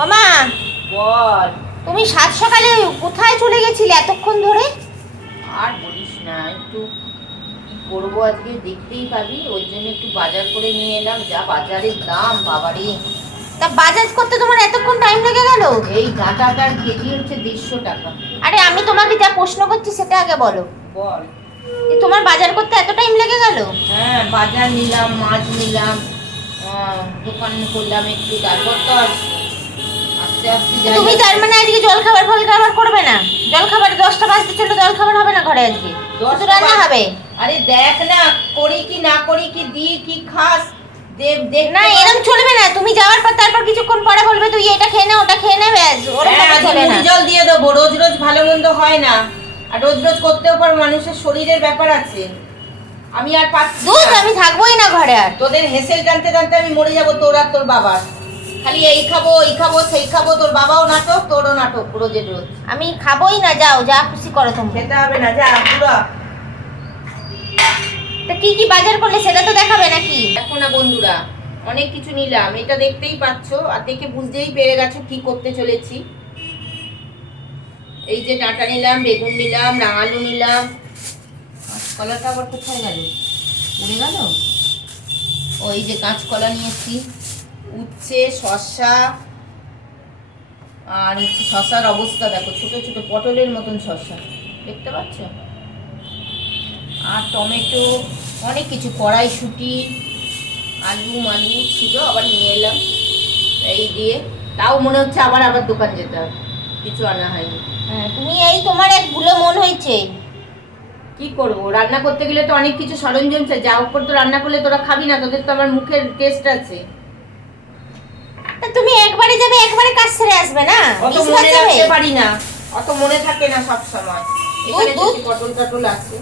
মামা বল। তুমি সাত সকালে কোথায় চলে গেছিলে এতক্ষণ ধরে? আর বলিস না একটু কি করব আজকে দেখতেই পাবি ওই জন্য একটু বাজার করে নিয়ে এলাম যা বাজারের দাম বাবারে। তা বাজাজ করতে তোমার এতক্ষণ টাইম লেগে গেল? এই ডাঁটাটার কেজি হচ্ছে দেড়শো টাকা। আরে আমি তোমাকে যা প্রশ্ন করছি সেটা আগে বলো। বল। যে তোমার বাজার করতে এত টাইম লেগে গেল? হ্যাঁ বাজার নিলাম মাছ নিলাম দোকান করলাম একটু তারপর তো আর তুমি তার মানে আজকে জল খাবার ফল খাবার করবে না? জল খাবার দশটা বাজতে চলো জল খাবার হবে না ঘরে আজকে? দশটা রান্না হবে? আরে দেখ না করি কি না করি কি দিই কি খাস দেখ না এরকম চলবে না তুমি যাওয়ার পর তারপর কিছুক্ষণ পরে বলবে তুই এটা খেয়ে নে ওটা খেয়ে নে ব্যাস ওরকম না। জল দিয়ে দেবো রোজ রোজ ভালো মন্দ হয় না। আর রোজ রোজ করতেও পার মানুষের শরীরের ব্যাপার আছে। আমি আর পাচ্ছি দুধ আমি থাকবোই না ঘরে আর। তোদের হেসেল টানতে টানতে আমি মরে যাব তোর আর তোর বাবার। খালি এই খাব এই খাব সেই খাব তোর বাবাও নাটক তোরও নাটক রোজের রোজ। আমি খাবোই না যাও যা খুশি করো তুমি। খেতে হবে না যা পুরো। তা কি কি বাজার করলে সেটা তো দেখাবে নাকি? দেখো না বন্ধুরা অনেক কিছু নিলাম এটা দেখতেই পাচ্ছো আর দেখে বুঝতেই পেরে গেছো কি করতে চলেছি। এই যে ডাঁটা নিলাম বেগুন নিলাম রাঙালু নিলাম। কাঁচকলাটা আবার কোথায় গেল? উড়ে গেল? ওই যে কাঁচকলা নিয়েছি। উচ্ছে শসা আর হচ্ছে শসার অবস্থা দেখো ছোট ছোট পটলের মতন শসা। দেখতে পাচ্ছ? আর টমেটো অনেক কিছু কড়াইশুটি আলু মালু ছিল আবার নিয়ে এলাম এই দিয়ে। তাও মনে হচ্ছে আবার আবার দোকান যেতে হবে। কিছু আনা হয়নি। হ্যাঁ, তুমি এই তোমার এক ভুলে মন হয়েছে। কি করব? রান্না করতে গেলে তো অনেক কিছু সরঞ্জাম চাই। যা উপর তো রান্না করলে তোরা খাবি না তোদের তো আমার মুখের টেস্ট আছে। তুমি একবারে যাবে একবারে কাজ ছেড়ে আসবে না? অত মনে। রাখতে পারি না। অত মনে থাকে না সব সময় এখানে পটল টটল আছে।